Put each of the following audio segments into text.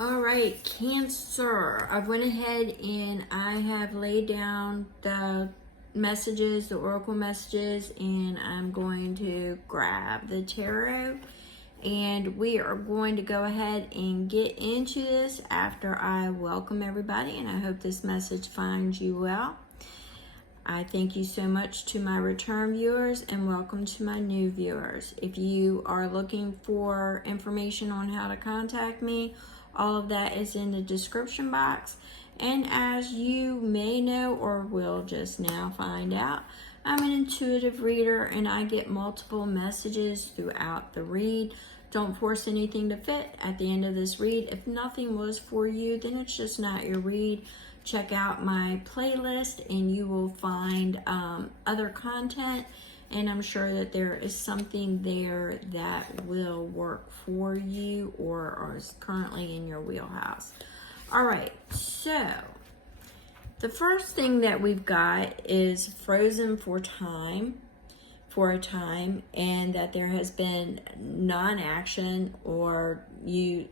All right, Cancer. I went ahead and I have laid down the messages, the oracle messages, and I'm going to grab the tarot. And we are going to go ahead and get into this after I welcome everybody, and I hope this message finds you well. I thank you so much to my return viewers and welcome to my new viewers. If you are looking for information on how to contact me, all of that is in the description box. And as you may know or will just now find out, I'm an intuitive reader and I get multiple messages throughout the read. Don't force anything to fit at the end of this read. If nothing was for you, then it's just not your read. Check out my playlist and you will find other content, and I'm sure that there is something there that will work for you or is currently in your wheelhouse. All right, so the first thing that we've got is frozen for a time, and that there has been non-action, or you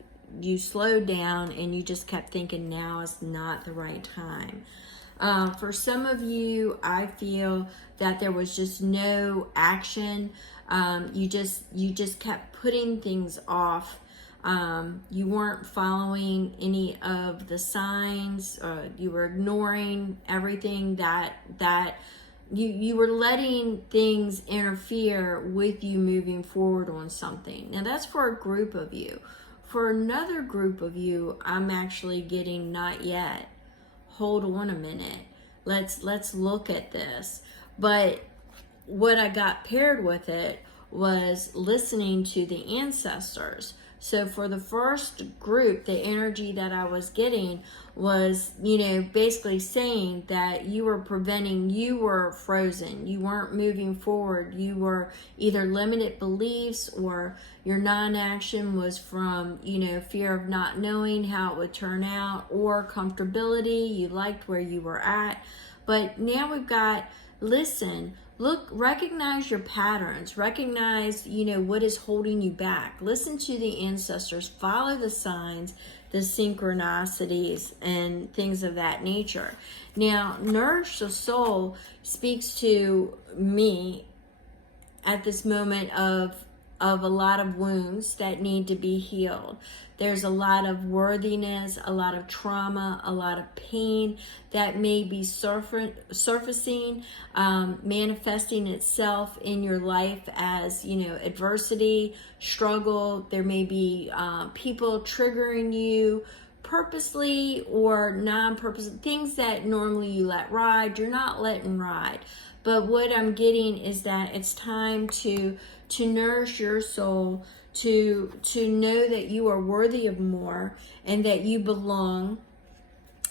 slowed down and you just kept thinking now is not the right time. For some of you, I feel that there was just no action. You just kept putting things off. You weren't following any of the signs. You were ignoring everything that you were letting things interfere with you moving forward on something. Now that's for a group of you. For another group of you, I'm actually getting not yet. Hold on a minute. Let's look at this. But what I got paired with it was listening to the ancestors. So for the first group, the energy that I was getting was, basically saying that you were frozen. You weren't moving forward. You were either limited beliefs, or your non-action was from, fear of not knowing how it would turn out, or comfortability. You liked where you were at. But now we've got, listen, look, recognize your patterns, recognize, what is holding you back. Listen to the ancestors, follow the signs, the synchronicities, and things of that nature. Now, Nourish the Soul speaks to me at this moment of a lot of wounds that need to be healed. There's a lot of worthiness, a lot of trauma, a lot of pain that may be surfacing, manifesting itself in your life as, adversity, struggle. There may be people triggering you purposely or non-purposely, things that normally you let ride, you're not letting ride. But what I'm getting is that it's time to nourish your soul, to know that you are worthy of more and that you belong,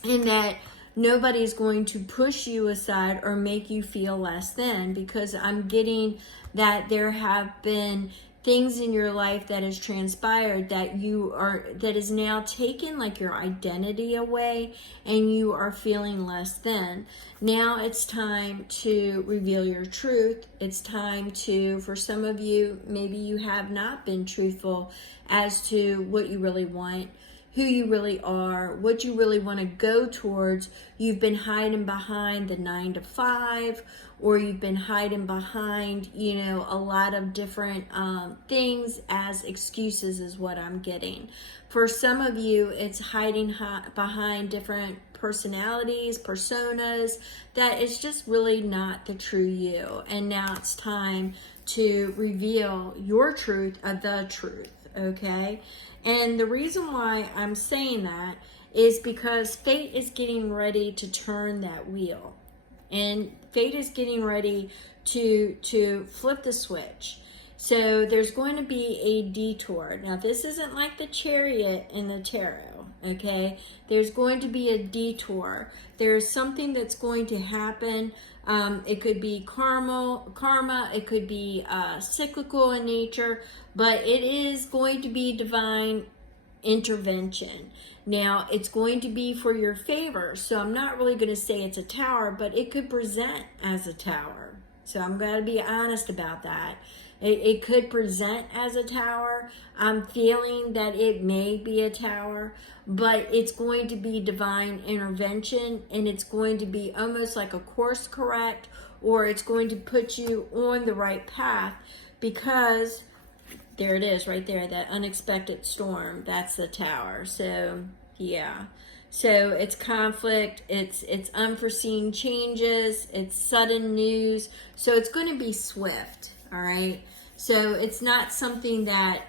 and that nobody's going to push you aside or make you feel less than, because I'm getting that there have been things in your life that has transpired that is now taken like your identity away, and you are feeling less than. Now it's time to reveal your truth. It's time to, for some of you, maybe you have not been truthful as to what you really want, who you really are, what you really want to go towards. You've been hiding behind the 9 to 5, or you've been hiding behind, a lot of different things as excuses is what I'm getting. For some of you, it's hiding behind different personalities, personas, that is just really not the true you. And now it's time to reveal your truth, the truth, okay? And the reason why I'm saying that is because fate is getting ready to turn that wheel. And fate is getting ready to flip the switch. So there's going to be a detour. Now this isn't like the Chariot in the tarot, okay? There's going to be a detour. There's something that's going to happen. It could be karma, it could be cyclical in nature, but it is going to be divine intervention. Now, it's going to be for your favor, so I'm not really going to say it's a tower, but it could present as a tower. So I'm going to be honest about that. It could present as a tower. I'm feeling that it may be a tower, but it's going to be divine intervention, and it's going to be almost like a course correct, or it's going to put you on the right path, because there it is right there, that unexpected storm. That's the tower. So yeah, so it's conflict, it's unforeseen changes, it's sudden news, so it's going to be swift. All right, so it's not something that,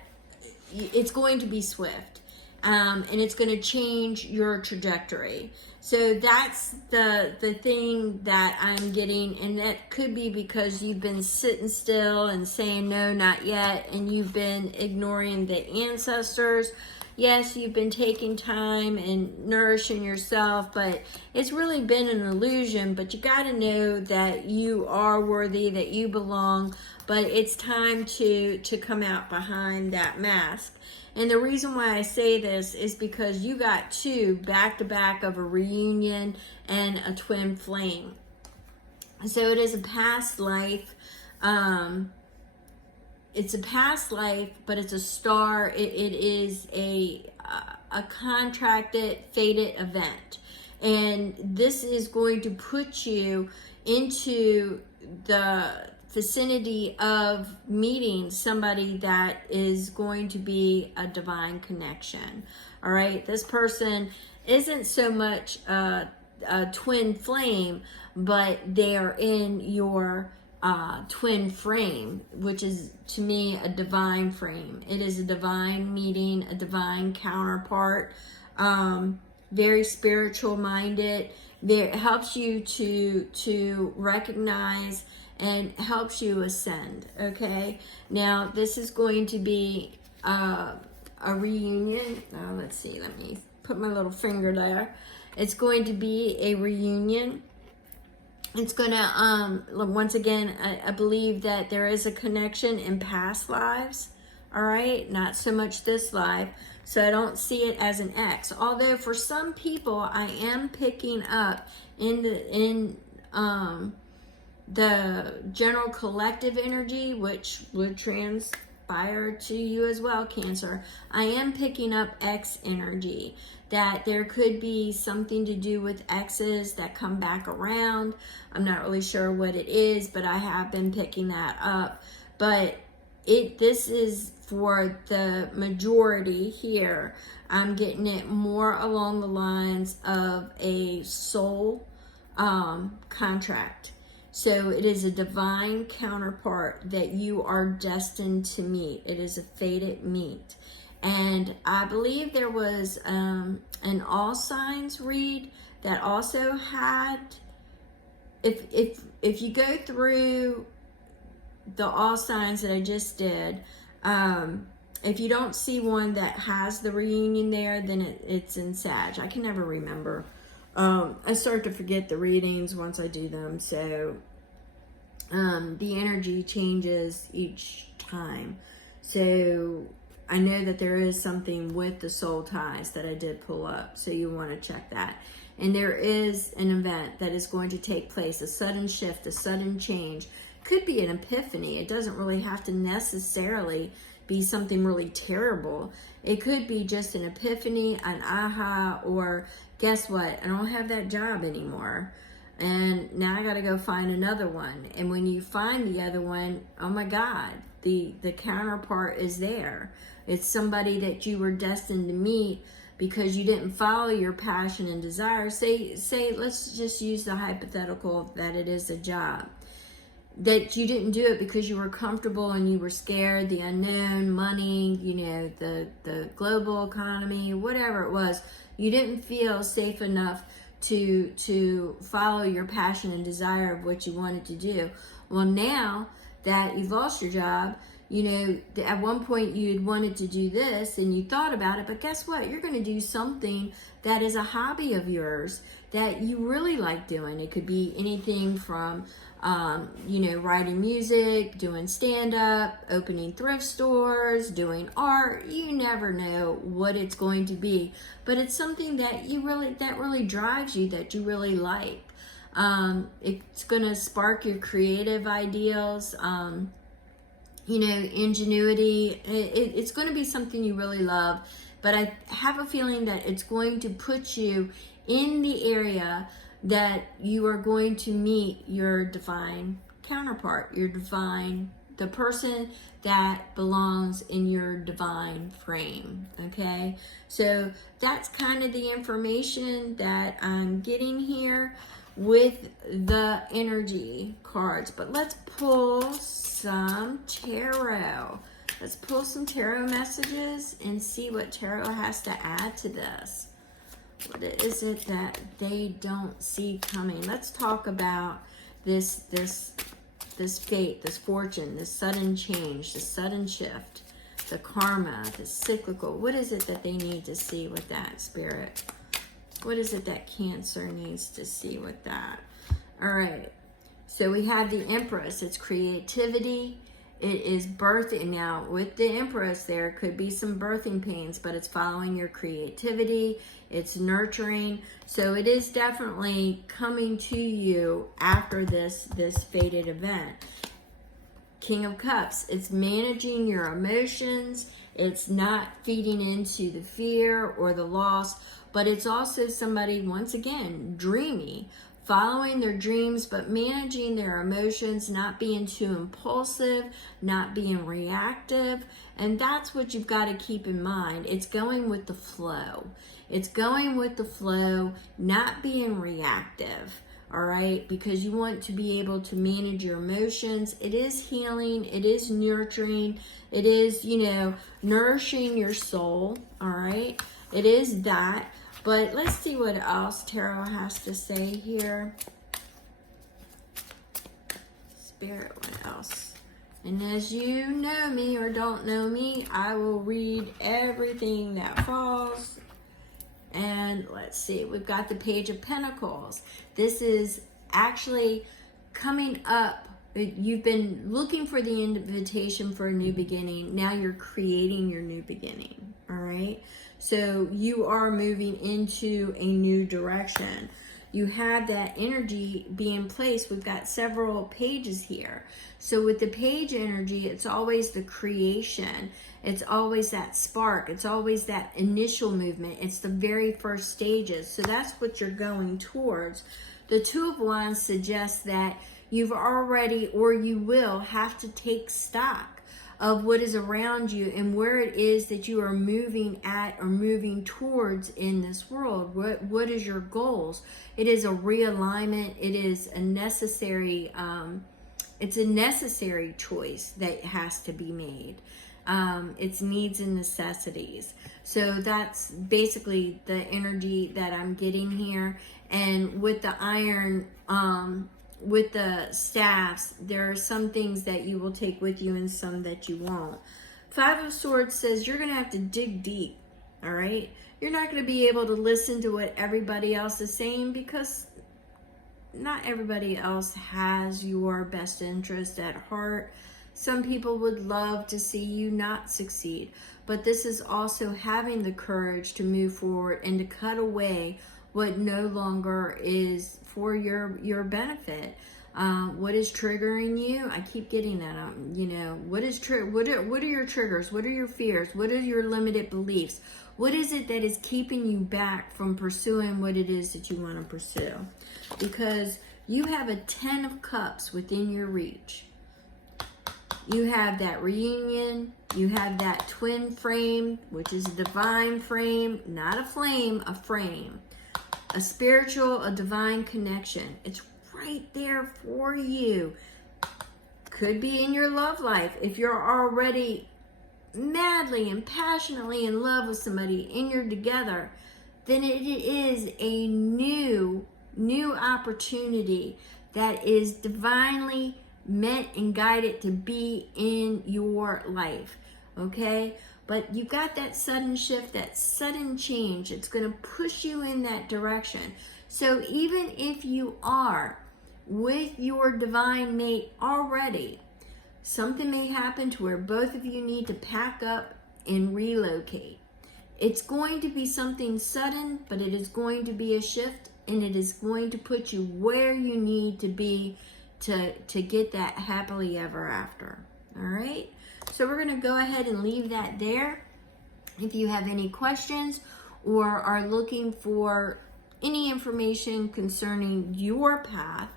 it's going to be swift, and it's going to change your trajectory. So that's the thing that I'm getting, and that could be because you've been sitting still and saying no, not yet, and you've been ignoring the ancestors. Yes, you've been taking time and nourishing yourself, but it's really been an illusion. But you got to know that you are worthy, that you belong, but it's time to come out behind that mask. And the reason why I say this is because you got two back-to-back of a reunion and a twin flame. So it is a past life. It's a past life, but it's a star. It is a contracted, fated event. And this is going to put you into the vicinity of meeting somebody that is going to be a divine connection. All right, this person isn't so much a twin flame, but they are in your twin frame, which is to me a divine frame. It is a divine meeting, a divine counterpart, very spiritual minded. It helps you to recognize and helps you ascend. Okay, now this is going to be a reunion. Let's see, let me put my little finger there. It's going to be a reunion. It's gonna once again, I believe that there is a connection in past lives. All right, not so much this life. So I don't see it as an X. Although for some people, I am picking up in the general collective energy, which would transpire to you as well, Cancer. I am picking up X energy, that there could be something to do with X's that come back around. I'm not really sure what it is, but I have been picking that up. But this is for the majority here. I'm getting it more along the lines of a soul contract. So it is a divine counterpart that you are destined to meet. It is a fated meet. And I believe there was an all signs read that also had, if you go through the all signs that I just did, if you don't see one that has the reunion there, then it's in Sag. I can never remember. I start to forget the readings once I do them, so the energy changes each time. So I know that there is something with the soul ties that I did pull up, so you want to check that. And there is an event that is going to take place, a sudden shift, a sudden change. Could be an epiphany. It doesn't really have to necessarily be something really terrible. It could be just an epiphany, an aha, or guess what? I don't have that job anymore. And now I got to go find another one. And when you find the other one, oh my God, the counterpart is there. It's somebody that you were destined to meet because you didn't follow your passion and desire. Say, let's just use the hypothetical that it is a job. That you didn't do it because you were comfortable and you were scared, the unknown, money, the global economy, whatever it was. You didn't feel safe enough to follow your passion and desire of what you wanted to do. Well, now that you've lost your job, at one point you had wanted to do this and you thought about it, but guess what? You're going to do something that is a hobby of yours that you really like doing. It could be anything from writing music, doing stand-up, opening thrift stores, doing art. You never know what it's going to be, but it's something that really drives you, that you really like. It's going to spark your creative ideals. you know, ingenuity. It's going to be something you really love, but I have a feeling that it's going to put you in the area that you are going to meet your divine counterpart, the person that belongs in your divine frame. Okay, so that's kind of the information that I'm getting here with the energy cards. But let's pull some tarot. Let's pull some tarot messages and see what tarot has to add to this. What is it that they don't see coming? Let's talk about this fate, this fortune, this sudden change, this sudden shift, the karma, the cyclical. What is it that they need to see with that, Spirit? What is it that Cancer needs to see with that? All right. So we have the Empress. It's creativity. It is birthing. Now, with the Empress, there could be some birthing pains, but it's following your creativity. It's nurturing. So it is definitely coming to you after this fated event. King of Cups. It's managing your emotions. It's not feeding into the fear or the loss, but it's also somebody, once again, dreamy, following their dreams, but managing their emotions, not being too impulsive, not being reactive. And that's what you've got to keep in mind. It's going with the flow. It's going with the flow, not being reactive. All right, because you want to be able to manage your emotions. It is healing. It is nurturing. It is, you know, nourishing your soul. All right, it is that. But let's see what else tarot has to say here. Spirit, what else? And as you know me or don't know me, I will read everything that falls. And let's see, we've got the Page of Pentacles. This is actually coming up. You've been looking for the invitation for a new beginning. Now you're creating your new beginning, all right? So you are moving into a new direction. You have that energy being placed. We've got several pages here. So with the page energy, it's always the creation. It's always that spark. It's always that initial movement. It's the very first stages. So that's what you're going towards. The Two of Wands suggests that you've already, or you will, have to take stock of what is around you and where it is that you are moving at or moving towards in this world. What is your goals? It is a realignment. It is a necessary, it's a necessary choice that has to be made. It's needs and necessities. So that's basically the energy that I'm getting here. And with the iron, with the staffs, there are some things that you will take with you and some that you won't. Five of Swords says you're going to have to dig deep, all right? You're not going to be able to listen to what everybody else is saying because not everybody else has your best interest at heart. Some people would love to see you not succeed, but this is also having the courage to move forward and to cut away what no longer is for your benefit. What is triggering you? I keep getting that. You know, what are your triggers? What are your fears? What are your limited beliefs? What is it that is keeping you back from pursuing what it is that you want to pursue? Because you have a 10 of Cups within your reach. You have that reunion. You have that twin frame, which is a divine frame, not a flame, a frame. A spiritual, a divine connection. It's right there for you. Could be in your love life. If you're already madly and passionately in love with somebody and you're together, then it is a new opportunity that is divinely meant and guided to be in your life. Okay? But you got that sudden shift, that sudden change. It's going to push you in that direction. So even if you are with your divine mate already, something may happen to where both of you need to pack up and relocate. It's going to be something sudden, but it is going to be a shift, and it is going to put you where you need to be to get that happily ever after. All right? So we're going to go ahead and leave that there. If you have any questions or are looking for any information concerning your path,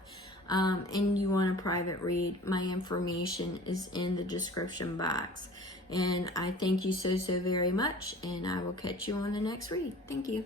and you want a private read, my information is in the description box. And I thank you so very much, and I will catch you on the next read. Thank you.